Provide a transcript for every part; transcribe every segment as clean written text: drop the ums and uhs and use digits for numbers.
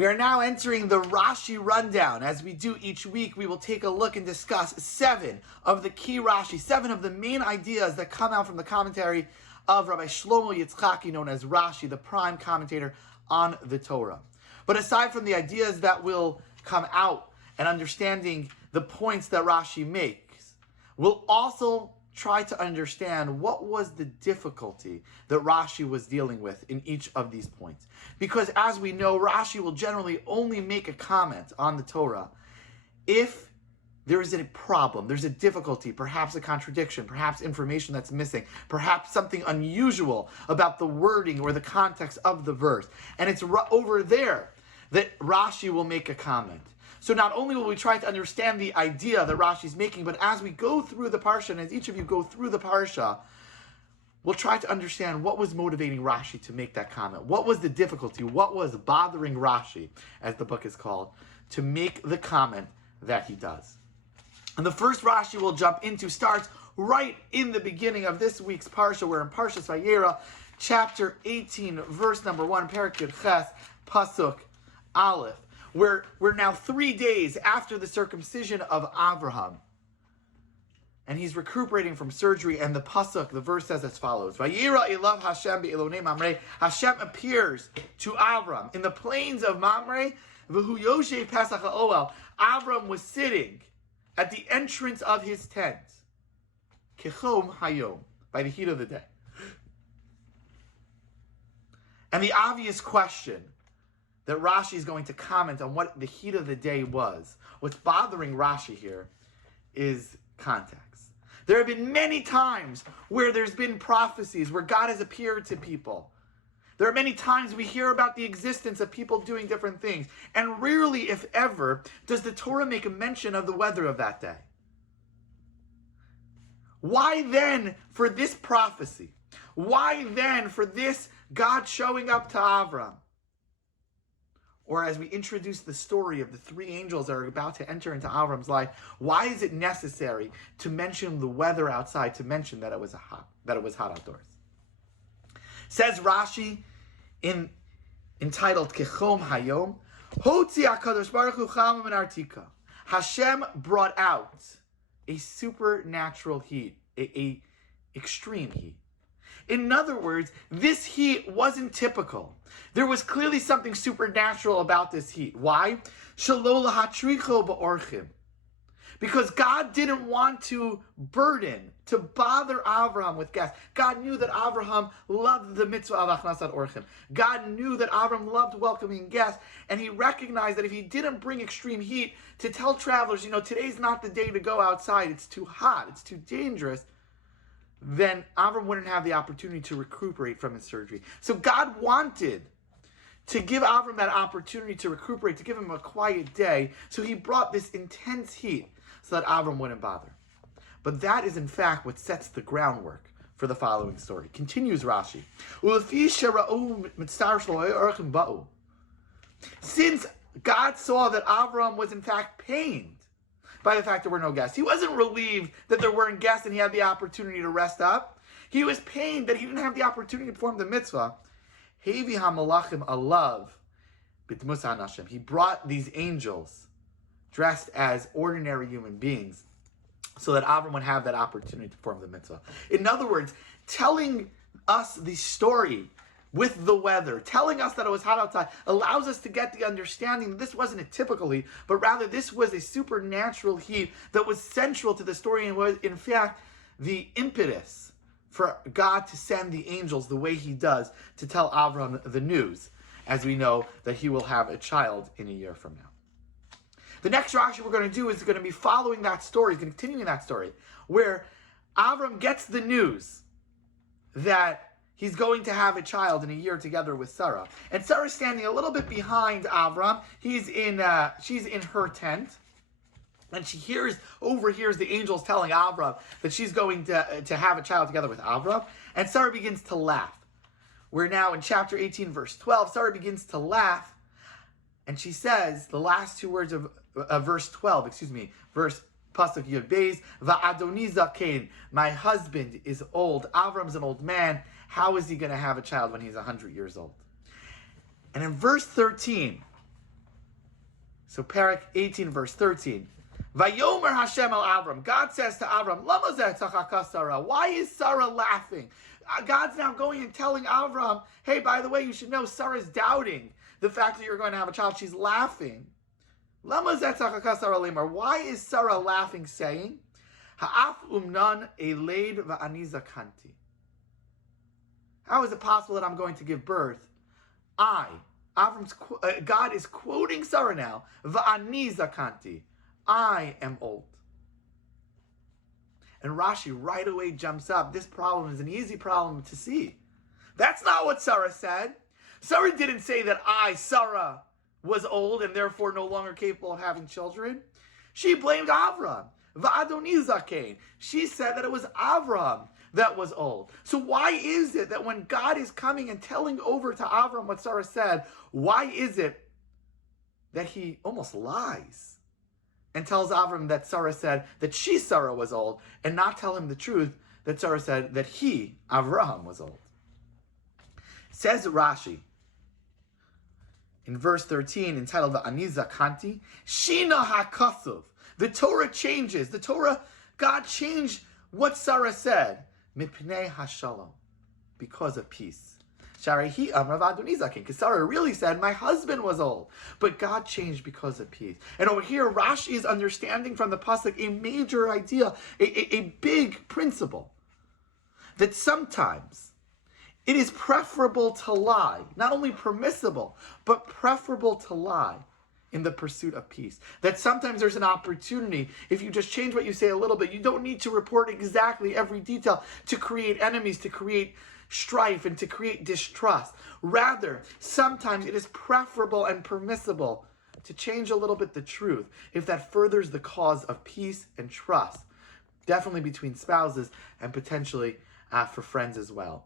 We are now entering the Rashi rundown. As we do each week, we will take a look and discuss 7 of the key Rashi, 7 of the main ideas that come out from the commentary of Rabbi Shlomo Yitzchaki, known as Rashi, the prime commentator on the Torah. But aside from the ideas that will come out and understanding the points that Rashi makes, we'll also try to understand what was the difficulty that Rashi was dealing with in each of these points. Because as we know, Rashi will generally only make a comment on the Torah if there is a problem, there's a difficulty, perhaps a contradiction, perhaps information that's missing, perhaps something unusual about the wording or the context of the verse. And it's over there that Rashi will make a comment. So not only will we try to understand the idea that Rashi's making, but as we go through the Parsha, and as each of you go through the Parsha, we'll try to understand what was motivating Rashi to make that comment. What was the difficulty? What was bothering Rashi, as the book is called, to make the comment that he does? And the first Rashi we'll jump into starts right in the beginning of this week's Parsha. We're in Parsha Vayera, chapter 18, verse number 1, Perek Yud Ches, Pasuk Aleph. We're now 3 days after the circumcision of Avraham. And he's recuperating from surgery, and the pasuk, the verse says as follows: Vayira elav Hashem be'elonei Mamre. Hashem appears to Avram in the plains of Mamre. V'hu yoshev pesach ha'oel. Avram was sitting at the entrance of his tent. Kechom hayom, by the heat of the day. And the obvious question that Rashi is going to comment on what the heat of the day was, what's bothering Rashi here, is context. There have been many times where there's been prophecies, where God has appeared to people. There are many times we hear about the existence of people doing different things. And rarely, if ever, does the Torah make a mention of the weather of that day. Why then for this prophecy? Why then for this God showing up to Avram? Or as we introduce the story of the 3 angels that are about to enter into Avram's life, why is it necessary to mention the weather outside, to mention that it was hot outdoors? Says Rashi, entitled Kechom Hayom, Hotzi HaKadosh Baruch Hu Chama min Artika. Hashem brought out a supernatural heat, a extreme heat. In other words, this heat wasn't typical. There was clearly something supernatural about this heat. Why? Shelo lahatricho ba'orchim. Because God didn't want to burden, to bother Avraham with guests. God knew that Avraham loved the mitzvah of achnasat orchim. God knew that Avraham loved welcoming guests, and he recognized that if he didn't bring extreme heat to tell travelers, today's not the day to go outside, it's too hot, it's too dangerous, then Avram wouldn't have the opportunity to recuperate from his surgery. So God wanted to give Avram that opportunity to recuperate, to give him a quiet day. So he brought this intense heat so that Avram wouldn't bother. But that is in fact what sets the groundwork for the following story. Continues Rashi. Since God saw that Avram was in fact pained by the fact there were no guests. He wasn't relieved that there weren't guests and he had the opportunity to rest up. He was pained that he didn't have the opportunity to perform the mitzvah. Hevi hamalachim alav b'dmus hanashim. He brought these angels dressed as ordinary human beings so that Avram would have that opportunity to perform the mitzvah. In other words, telling us the story with the weather, telling us that it was hot outside, allows us to get the understanding that this wasn't a typical heat, but rather this was a supernatural heat that was central to the story and was, in fact, the impetus for God to send the angels the way he does to tell Avram the news, as we know that he will have a child in a year from now. The next Rashi we're going to do is going to be following that story, continuing that story, where Avram gets the news that he's going to have a child in a year together with Sarah. And Sarah's standing a little bit behind Avram. She's in her tent. And she overhears the angels telling Avram that she's going to have a child together with Avram. And Sarah begins to laugh. We're now in chapter 18, verse 12. Sarah begins to laugh. And she says, the last 2 words of verse 12, verse Pasuk Yud Beis, Va'adoni zaken, my husband is old. Avram's an old man. How is he going to have a child when he's 100 years old? And in verse 13, So Parak 18, verse 13. Vayomer Hashem el Avram. God says to Avram, Lama zeh tzachaka Sarah? Why is Sarah laughing? God's now going and telling Avram, hey, by the way, you should know Sarah's doubting the fact that you're going to have a child. She's laughing. Lama zeh tzachaka Sarah lemar. Why is Sarah laughing, saying, Ha'af umnan eleid va'ani zakanti. How is it possible that I'm going to give birth? God is quoting Sarah now, va'ani zakanti. I am old. And Rashi right away jumps up. This problem is an easy problem to see. That's not what Sarah said. Sarah didn't say that Sarah, was old and therefore no longer capable of having children. She blamed Avram. Va'adoni zakein. She said that it was Avram that was old. So why is it that when God is coming and telling over to Avram what Sarah said, why is it that he almost lies and tells Avram that Sarah said that Sarah, was old, and not tell him the truth that Sarah said that Avraham, was old? Says Rashi in verse 13, entitled Va'ani Zakanti, Shina HaKasuv. The Torah changes. God changed what Sarah said. Mipnei HaShalom. Because of peace. Sharehi Amrav Adoni Zaken. Because Sarah really said, my husband was old. But God changed because of peace. And over here, Rashi is understanding from the pasuk a major idea, a big principle. That sometimes it is preferable to lie. Not only permissible, but preferable to lie in the pursuit of peace. That sometimes there's an opportunity, if you just change what you say a little bit, you don't need to report exactly every detail to create enemies, to create strife, and to create distrust. Rather, sometimes it is preferable and permissible to change a little bit the truth if that furthers the cause of peace and trust, definitely between spouses and potentially for friends as well.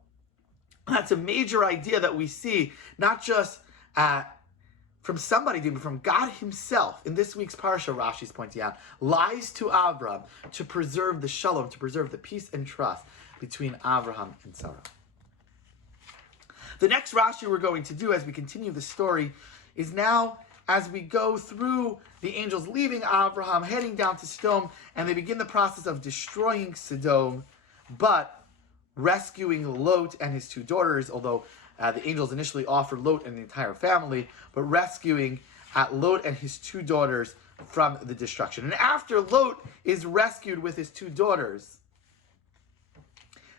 That's a major idea that we see, not just from somebody, but from God himself. In this week's Parsha, Rashi's pointing out, lies to Avram to preserve the shalom, to preserve the peace and trust between Avraham and Sarah. The next Rashi we're going to do as we continue the story is now as we go through the angels leaving Avraham, heading down to Sodom, and they begin the process of destroying Sodom, but rescuing Lot and his two daughters, although the angels initially offered Lot and the entire family, but rescuing Lot and his two daughters from the destruction. And after Lot is rescued with his two daughters,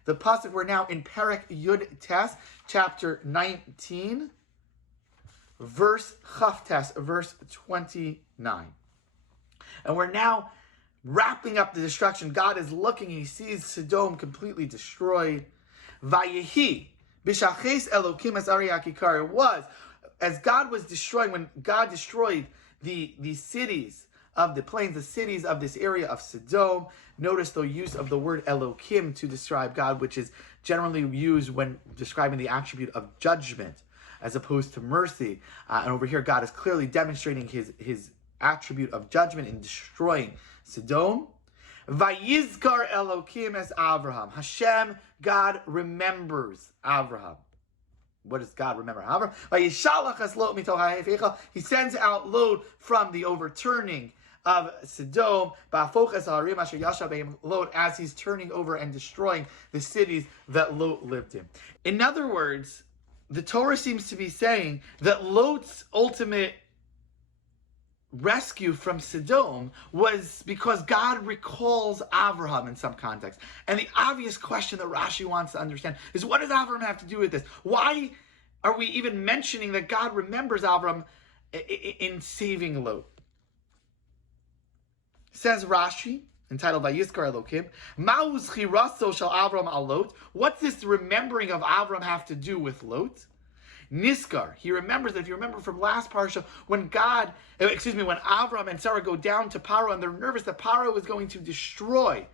the pasuk, we're now in Perek Yud Tes, chapter 19, verse Chaf Tes, verse 29. And we're now wrapping up the destruction. God is looking, he sees Sodom completely destroyed. Vayehi, Bishaches Elokim as Ariyakikar. It was, as God was destroying, when God destroyed the cities of the plains, the cities of this area of Sodom. Notice the use of the word Elokim to describe God, which is generally used when describing the attribute of judgment, as opposed to mercy. And over here, God is clearly demonstrating his attribute of judgment in destroying Sodom. Vayizkar Elokim as Avraham. Hashem, God remembers Avraham. What does God remember? Avraham. He sends out Lot from the overturning of Sodom, Lot, as he's turning over and destroying the cities that Lot lived in. In other words, the Torah seems to be saying that Lot's ultimate rescue from Sodom was because God recalls Avraham in some context. And the obvious question that Rashi wants to understand is, what does Avraham have to do with this? Why are we even mentioning that God remembers Avraham in saving Lot? Says Rashi, entitled Vayizkar Elokim, Ma'uz chiraso shel Avram al Lot. What's this remembering of Avram have to do with Lot? Niskar, he remembers that, if you remember from last Parsha, when Avram and Sarah go down to Paro, and they're nervous that Paro is going to destroy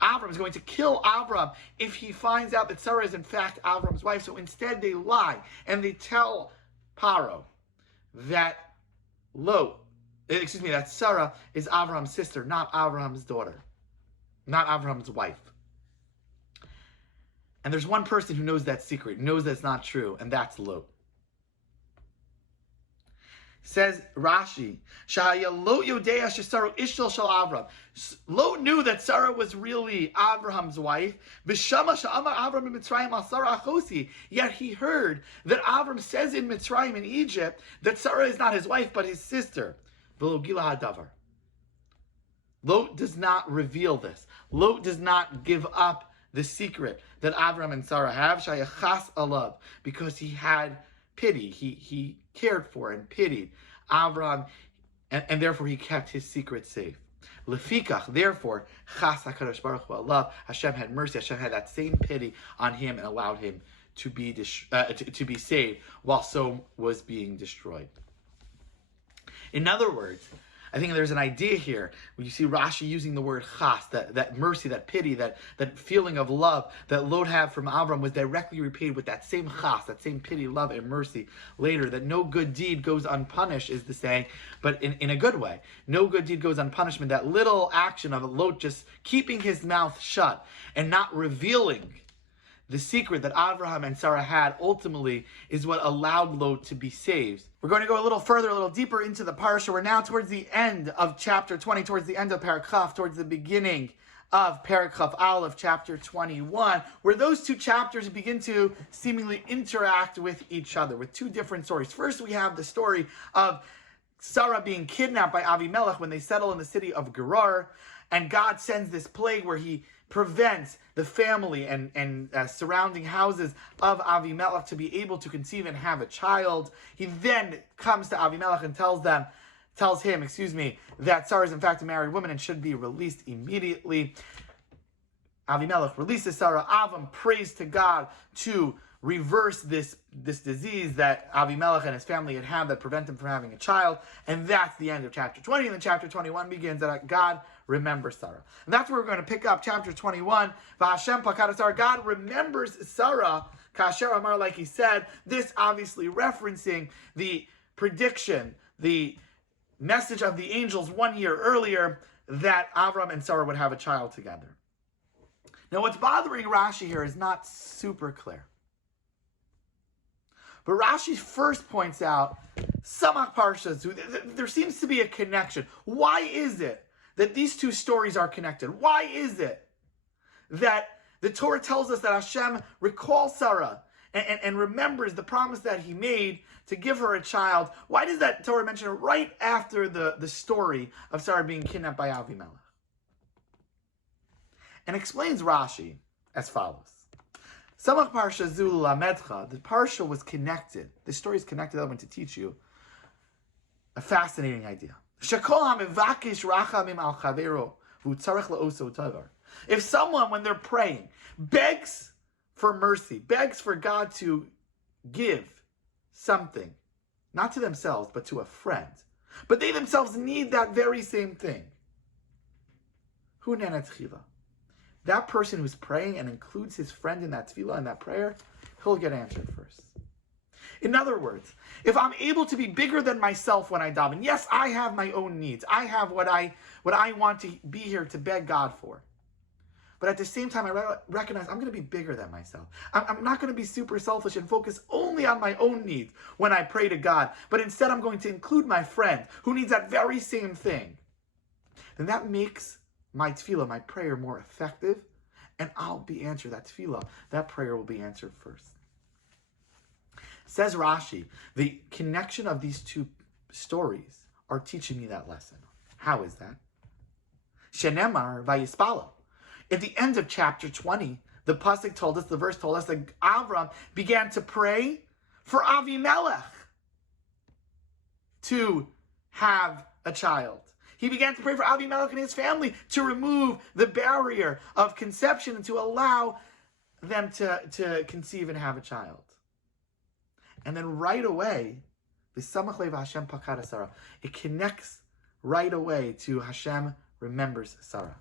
Avram, is going to kill Avram if he finds out that Sarah is in fact Avram's wife. So instead they lie, and they tell Paro that that Sarah is Avram's sister, not Avram's daughter, not Avram's wife. And there's one person who knows that secret, knows that's not true, and that's Lot. Says Rashi, Lot Yodea Shesaru Ishtal Shal Avram. Lot knew that Sarah was really Avraham's wife. B'shama she'amar Avram in Mitzrayim al Sarah achosi. Yet he heard that Avram says in Mitzrayim in Egypt that Sarah is not his wife but his sister. V'lo gila hadavar. Lot does not reveal this. Lot does not give up the secret that Avram and Sarah have. Shayachas alav, because he had pity. He cared for and pitied Avram, and therefore he kept his secret safe. Lefikach, therefore, Chas HaKadosh Baruch Hu alav, Hashem had mercy. Hashem had that same pity on him and allowed him to be saved while so was being destroyed. In other words, I think there's an idea here when you see Rashi using the word chas, that mercy, that pity, that feeling of love that Lot had from Avram was directly repaid with that same chas, that same pity, love, and mercy later. That no good deed goes unpunished is the saying, but in a good way. No good deed goes unpunished. That little action of Lot just keeping his mouth shut and not revealing the secret that Abraham and Sarah had ultimately is what allowed Lot to be saved. We're going to go a little further, a little deeper into the Parsha. We're now towards the end of chapter 20, towards the end of Perek Chaf, towards the beginning of Perek Chaf Aleph, chapter 21, where those two chapters begin to seemingly interact with each other, with two different stories. First, we have the story of Sarah being kidnapped by Avimelech when they settle in the city of Gerar, and God sends this plague where he prevents the family and surrounding houses of Avimelech to be able to conceive and have a child. He then comes to Avimelech and tells him, that Sarah is in fact a married woman and should be released immediately. Avimelech releases Sarah. Avram prays to God to reverse this disease that Avimelech and his family had that prevent him from having a child. And that's the end of chapter 20. And then chapter 21 begins that God remembers Sarah. And that's where we're going to pick up chapter 21. V'Hashem pakad Sarah. God remembers Sarah. Kasher Amar, like he said, this obviously referencing the prediction, the message of the angels 1 year earlier that Avram and Sarah would have a child together. Now what's bothering Rashi here is not super clear. But Rashi first points out, Samach Parshas, there seems to be a connection. Why is it that these two stories are connected? Why is it that the Torah tells us that Hashem recalls Sarah and remembers the promise that he made to give her a child? Why does that Torah mention it right after the story of Sarah being kidnapped by Avimelech? And explains Rashi as follows. Samach Parsha Zu Lamedcha, the Parsha was connected. The story is connected. I want to teach you a fascinating idea. If someone, when they're praying, begs for mercy, begs for God to give something, not to themselves, but to a friend, but they themselves need that very same thing, Hu nenet tchila. That person who's praying and includes his friend in that tefillah, in that prayer, he'll get answered first. In other words, if I'm able to be bigger than myself when I daven, yes, I have my own needs. I have what I want to be here to beg God for. But at the same time, I recognize I'm going to be bigger than myself. I'm not going to be super selfish and focus only on my own needs when I pray to God. But instead, I'm going to include my friend who needs that very same thing. Then that makes my tefillah, my prayer, more effective, and I'll be answered. That tefillah, that prayer will be answered first. Says Rashi, the connection of these two stories are teaching me that lesson. How is that? Shenemar vayispalo. At the end of chapter 20, the pasuk told us, the verse told us that Avram began to pray for Avimelech to have a child. He began to pray for Avimelech and his family to remove the barrier of conception and to allow them to conceive and have a child. And then right away, the Samach Lev Hashem Pakad Sarah, it connects right away to Hashem remembers Sarah.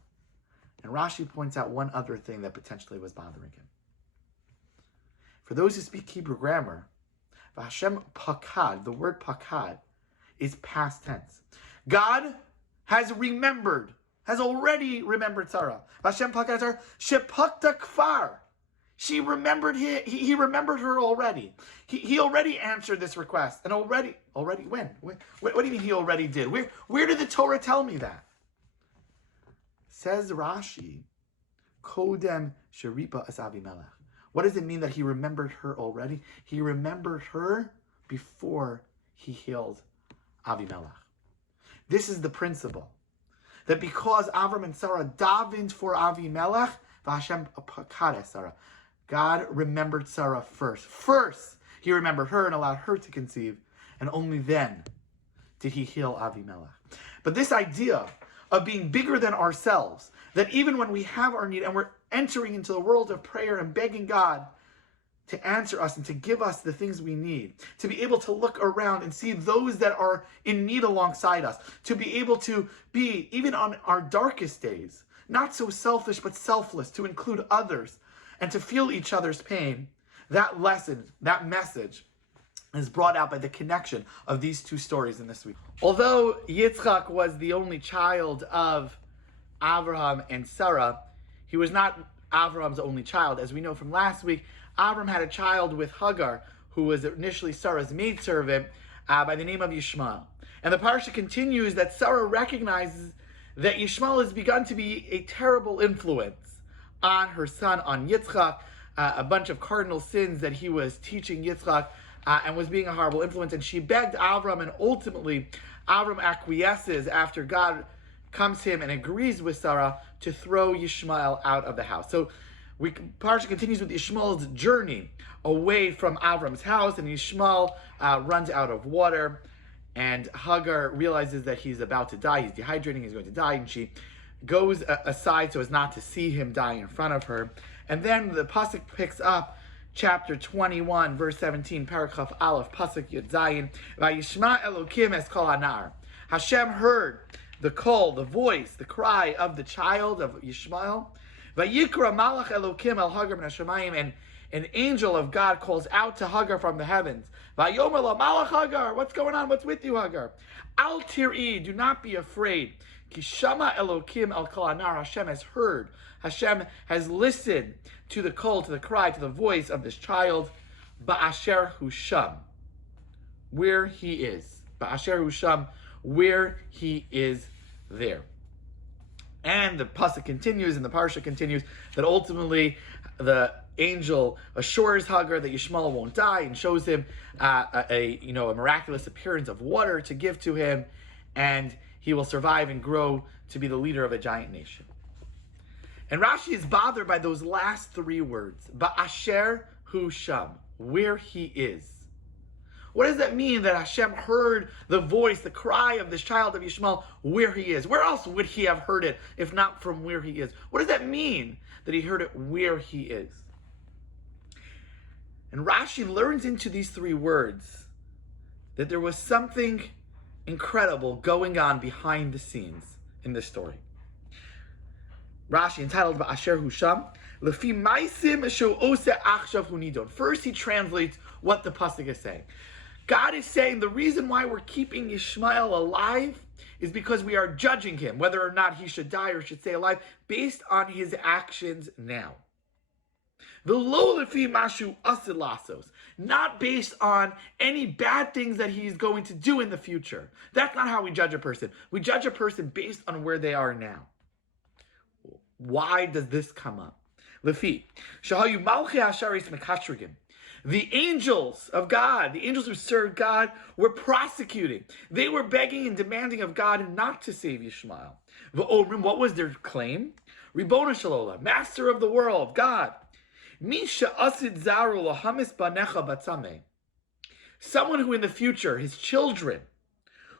And Rashi points out one other thing that potentially was bothering him. For those who speak Hebrew grammar, Hashem Pakad, the word Pakad, is past tense. God has already remembered Sarah. Hashem Pakad Sarah, Shepakta Kfar. She remembered he remembered her already. He already answered this request. And already when? What do you mean he already did? Where did the Torah tell me that? Says Rashi, Kodem Sheripa as Avimelech. What does it mean that he remembered her already? He remembered her before he healed Avimelech. This is the principle. That because Avram and Sarah davened for Avimelech, Vashem Pakare Sarah, God remembered Sarah first. First, he remembered her and allowed her to conceive, and only then did he heal Avimelech. But this idea of being bigger than ourselves, that even when we have our need and we're entering into the world of prayer and begging God to answer us and to give us the things we need, to be able to look around and see those that are in need alongside us, to be able to be, even on our darkest days, not so selfish but selfless, to include others and to feel each other's pain. That lesson, that message is brought out by the connection of these two stories in this week. Although Yitzchak was the only child of Abraham and Sarah, he was not Abraham's only child. As we know from last week, Abram had a child with Hagar, who was initially Sarah's maidservant, by the name of Yishmael. And the Parsha continues that Sarah recognizes that Yishmael has begun to be a terrible influence on her son, on Yitzchak, a bunch of cardinal sins that he was teaching Yitzchak, and was being a horrible influence. And she begged Avram, and ultimately Avram acquiesces after God comes to him and agrees with Sarah to throw Yishmael out of the house. So Parsha continues with Yishmael's journey away from Avram's house, and Yishmael runs out of water, and Hagar realizes that he's about to die. He's dehydrating, he's going to die, and she goes aside so as not to see him die in front of her. And then the pasuk picks up chapter 21, verse 17, Paragraph Aleph, pasuk Yud Zayin, Vayishma Elokim es kol anar. Hashem heard the call, the voice, the cry of the child of Yishmael. Vayikra malach Elokim el Hagar min hashamayim, and an angel of God calls out to Hagar from the heavens. Vayomer la malach Hagar, what's going on? What's with you, Hagar? Al tir'i, do not be afraid. Kishama Elokim el kol anar. Hashem has heard. Hashem has listened to the call, to the cry, to the voice of this child. Ba'asher husham, where he is. Ba'asher husham, where he is there. And the pasuk continues, and the parsha continues, that ultimately the angel assures Hagar that Yishmael won't die, and shows him a miraculous appearance of water to give to him, and he will survive and grow to be the leader of a giant nation. And Rashi is bothered by those last three words, Ba'asher hu sham, where he is. What does that mean, that Hashem heard the voice, the cry of this child of Yishmael, where he is? Where else would he have heard it if not from where he is? What does that mean, that he heard it where he is? And Rashi learns into these three words that there was something incredible going on behind the scenes in this story. Rashi, entitled Ba'asher hu sham, Lefi maisim shu ose achshav hu nidon. First, he translates what the pasuk is saying. God is saying the reason why we're keeping Yishmael alive is because we are judging him, whether or not he should die or should stay alive, based on his actions now. V'lo lefi mashu asid lasos, not based on any bad things that he's going to do in the future. That's not how we judge a person. We judge a person based on where they are now. Why does this come up? Lefi shahayu malchei hasharis mekashrigim. The angels of God, the angels who served God, were prosecuting. They were begging and demanding of God not to save Yishmael. What was their claim? Ribono shel olam, Master of the world, God. Misha asid zaru lahamis banecha batzameh. Someone who in the future, his children,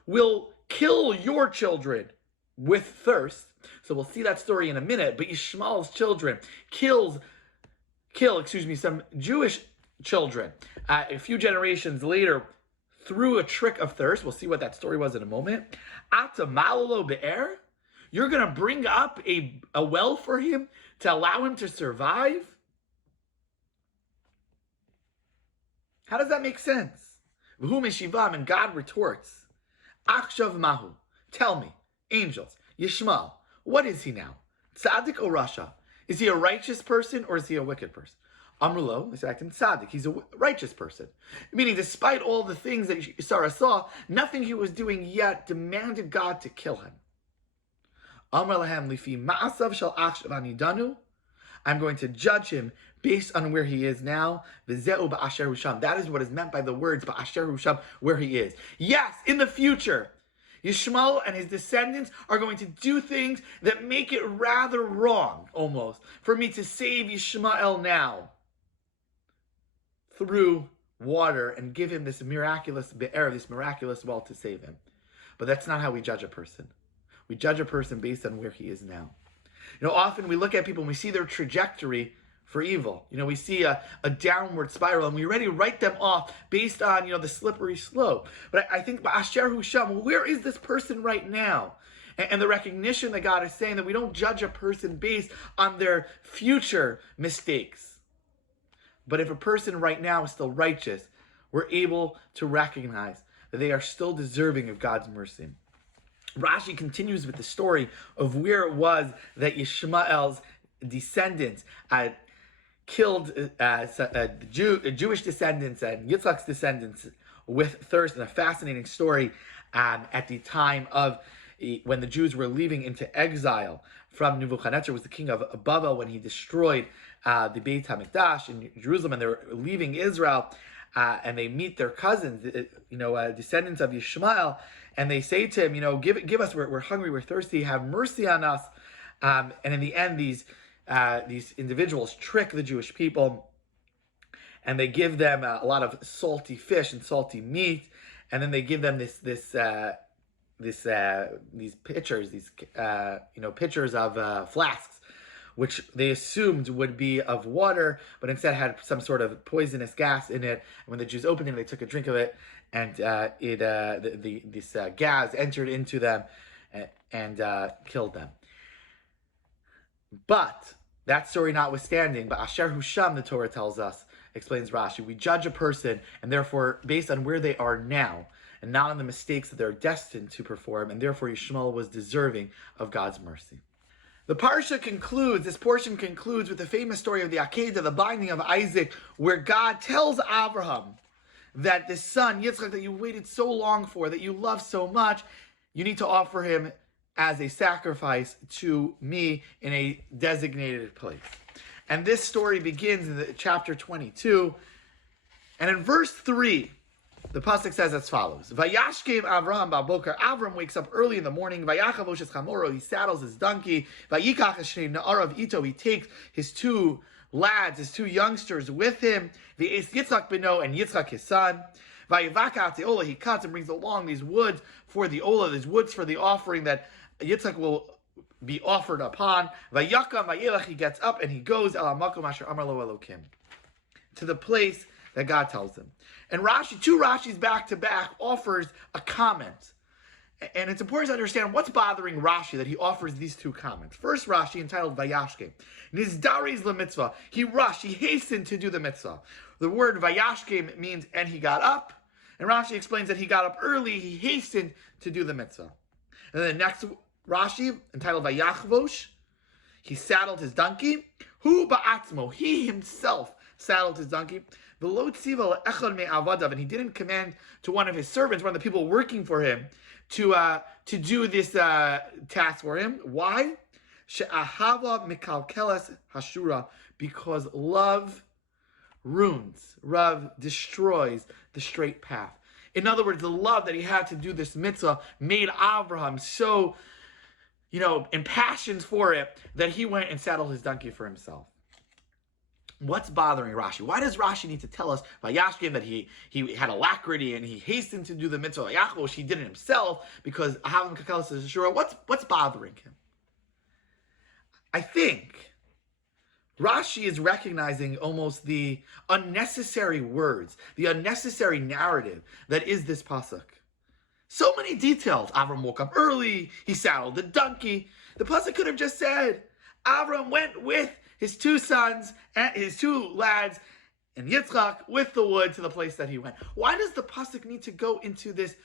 will kill your children with thirst. So we'll see that story in a minute. But Yishmael's children kill some Jewish children a few generations later through a trick of thirst. We'll see what that story was in a moment. Ata malalo be'er, you're going to bring up a well for him to allow him to survive? How does that make sense? V'hu meshivam, and God retorts, Achshav mahu, tell me, angels, Yishmael, what is he now? Tzaddik or Rasha? Is he a righteous person or is he a wicked person? Amrulo, they said, tzaddik, he's a righteous person. Meaning, despite all the things that Sarah saw, nothing he was doing yet demanded God to kill him. Amar lahem lifi ma'asav shel ach anidanu. I'm going to judge him based on where he is now. V'zeu ba'asher husham. That is what is meant by the words ba'asher husham, where he is. Yes, in the future, Yishmael and his descendants are going to do things that make it rather wrong, almost, for me to save Yishmael now through water and give him this miraculous be'er, this miraculous well to save him. But that's not how we judge a person. We judge a person based on where he is now. Often we look at people and we see their trajectory for evil. We see a downward spiral and we already write them off based on, the slippery slope. But I think, Ba'asher Husham, where is this person right now? And the recognition that God is saying that we don't judge a person based on their future mistakes. But if a person right now is still righteous, we're able to recognize that they are still deserving of God's mercy. Rashi continues with the story of where it was that Yishmael's descendants killed Jewish descendants and Yitzchak's descendants with thirst, in a fascinating story at the time of when the Jews were leaving into exile from Nebuchadnezzar, was the king of Babel, when he destroyed the Beit HaMikdash in Jerusalem, and they were leaving Israel, and they meet their cousins, descendants of Yishmael, and they say to him, give us, we're hungry, we're thirsty, have mercy on us. And in the end, these individuals trick the Jewish people, and they give them a lot of salty fish and salty meat, and then they give them these pitchers, pitchers of flasks, which they assumed would be of water, but instead had some sort of poisonous gas in it. And when the Jews opened it, they took a drink of it, and this gas entered into them and killed them. But that story notwithstanding, but Asher Husham, the Torah tells us, explains Rashi, we judge a person, and therefore based on where they are now, and not on the mistakes that they're destined to perform, and therefore Yishmael was deserving of God's mercy. The Parsha concludes, this portion concludes with the famous story of the Akedah, the binding of Isaac, where God tells Abraham that this son, Yitzchak, that you waited so long for, that you love so much, you need to offer him as a sacrifice to me in a designated place. And this story begins in chapter 22. And in verse 3, the pasuk says as follows: Vayashkev Avram ba'boker. Avram wakes up early in the morning. Vayachavosh es chamoro. He saddles his donkey. Vayikach es shnei na'arav ito. He takes his two lads, his two youngsters with him. V'es Yitzchak beno, and Yitzchak his son. Vayivaka the olah. He cuts and brings along these woods for the olah, these woods for the offering that Yitzchak will be offered upon. Vayakam vayelach. He gets up and he goes el hamakom asher amar lo Elokim, to the place that God tells him. And Rashi, two Rashis back to back, offers a comment. And it's important to understand what's bothering Rashi that he offers these two comments. First Rashi, entitled Vayashke. Nizdariz lemitzvah. He rushed, he hastened to do the mitzvah. The word Vayashke means, and he got up. And Rashi explains that he got up early, he hastened to do the mitzvah. And then the next Rashi, entitled Vayachvosh, he saddled his donkey. Hu ba'atzmo, he himself saddled his donkey. And he didn't command to one of his servants, one of the people working for him, to do this task for him. Why? She'ahava mikalkeles hashura, because love ruins, love destroys the straight path. In other words, the love that he had to do this mitzvah made Abraham so, impassioned for it that he went and saddled his donkey for himself. What's bothering Rashi? Why does Rashi need to tell us Vayashkim that he had alacrity and he hastened to do the mitzvah Yachosh? He did it himself because Ahavim Kakelis is sure. What's bothering him? I think Rashi is recognizing almost the unnecessary words, the unnecessary narrative that is this pasuk. So many details. Avram woke up early. He saddled the donkey. The pasuk could have just said Avram went with his two sons and his two lads and Yitzchak with the wood to the place that he went. Why does the pasuk need to go into this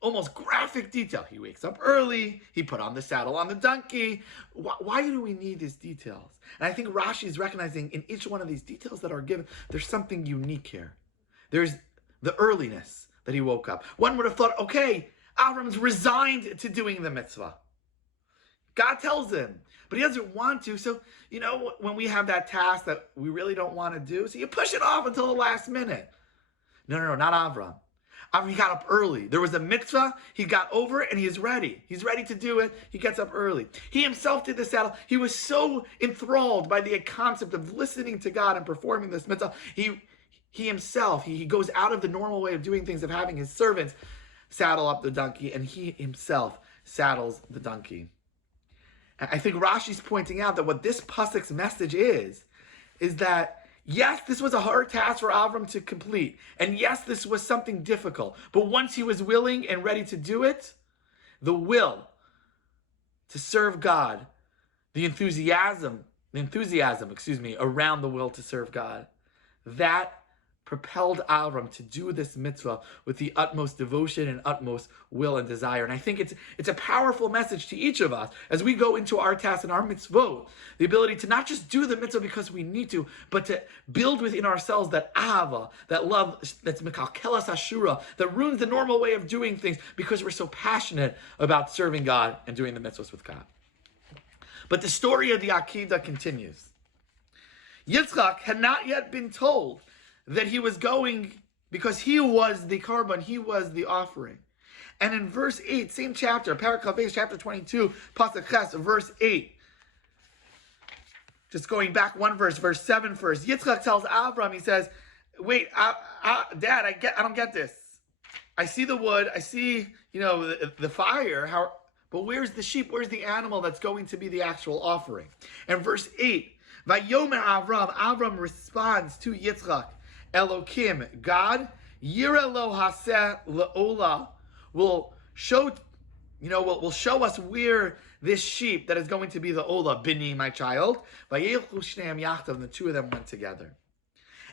almost graphic detail. He wakes up early. He put on the saddle on the donkey. Why do we need these details? And I think Rashi is recognizing in each one of these details that are given, there's something unique here. There's the earliness that he woke up. One would have thought, okay, Avram's resigned to doing the mitzvah. God tells him, but he doesn't want to. So, when we have that task that we really don't want to do, so you push it off until the last minute. No, not Avram. Avram, he got up early. There was a mitzvah. He got over it and he is ready. He's ready to do it. He gets up early. He himself did the saddle. He was so enthralled by the concept of listening to God and performing this mitzvah. He himself goes out of the normal way of doing things, of having his servants saddle up the donkey, and he himself saddles the donkey. And I think Rashi's pointing out that what this pasuk's message is that yes, this was a hard task for Avram to complete. And yes, this was something difficult. But once he was willing and ready to do it, the will to serve God, the enthusiasm, around the will to serve God, that propelled Avram to do this mitzvah with the utmost devotion and utmost will and desire. And I think it's a powerful message to each of us as we go into our tasks and our mitzvot, the ability to not just do the mitzvah because we need to, but to build within ourselves that ahava, that love that's mekalkelas hashura, that ruins the normal way of doing things because we're so passionate about serving God and doing the mitzvahs with God. But the story of the Akedah continues. Yitzchak had not yet been told that he was going because he was the korban, he was the offering. And in verse 8, same chapter, Parakah, chapter 22, Pasuk Ches, verse 8. Just going back one verse, verse 7 first. Yitzchak tells Avram, he says, wait, Dad, I don't get this. I see the wood, I see, the fire, but where's the sheep? Where's the animal that's going to be the actual offering? And verse 8, Vayomer Avram responds to Yitzchak, Elokim, God, Yira lo haseh le'ola, will show us where this sheep that is going to be the ola, bini, my child, vayelchu shneim yachdav, and the two of them went together.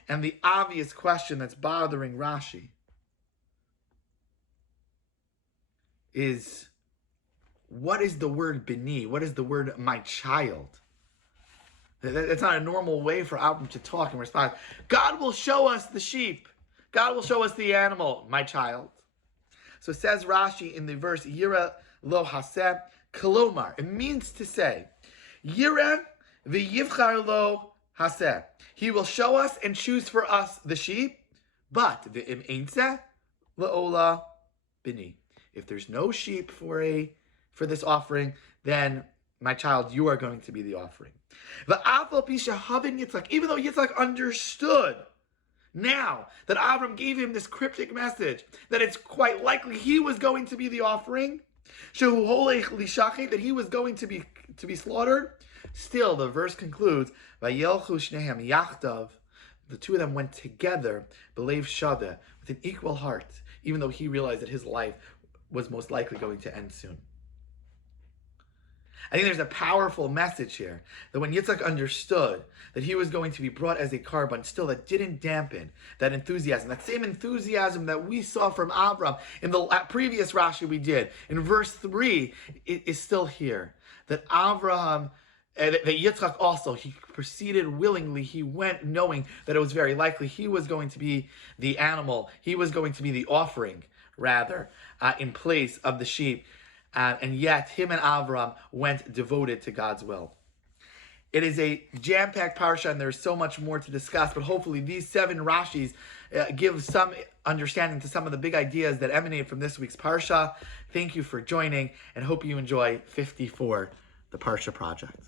And the obvious question that's bothering Rashi is, what is the word bini? What is the word my child? It's not a normal way for Avram to talk and respond. God will show us the sheep. God will show us the animal, my child. So says Rashi in the verse, Yira lo haseh, kolomar. It means to say, Yira v'yivchar lo haseh. He will show us and choose for us the sheep, but v'im eintzeh le'ola bini. If there's no sheep for this offering, then my child, you are going to be the offering. Even though Yitzchak understood now that Avram gave him this cryptic message, that it's quite likely he was going to be the offering, that he was going to be slaughtered, still the verse concludes, Vayelchu shnehem yachdav, the two of them went together, belev shaveh, with an equal heart, even though he realized that his life was most likely going to end soon. I think there's a powerful message here that when Yitzchak understood that he was going to be brought as a korban, still that didn't dampen that enthusiasm, that same enthusiasm that we saw from Avram in the previous Rashi we did. In verse 3, it is still here. That that Yitzchak also, he proceeded willingly, he went knowing that it was very likely he was going to be the animal, he was going to be the offering, rather, in place of the sheep. And yet, him and Avram went devoted to God's will. It is a jam-packed Parsha, and there's so much more to discuss, but hopefully these 7 Rashis give some understanding to some of the big ideas that emanate from this week's Parsha. Thank you for joining, and hope you enjoy 54, the Parsha Project.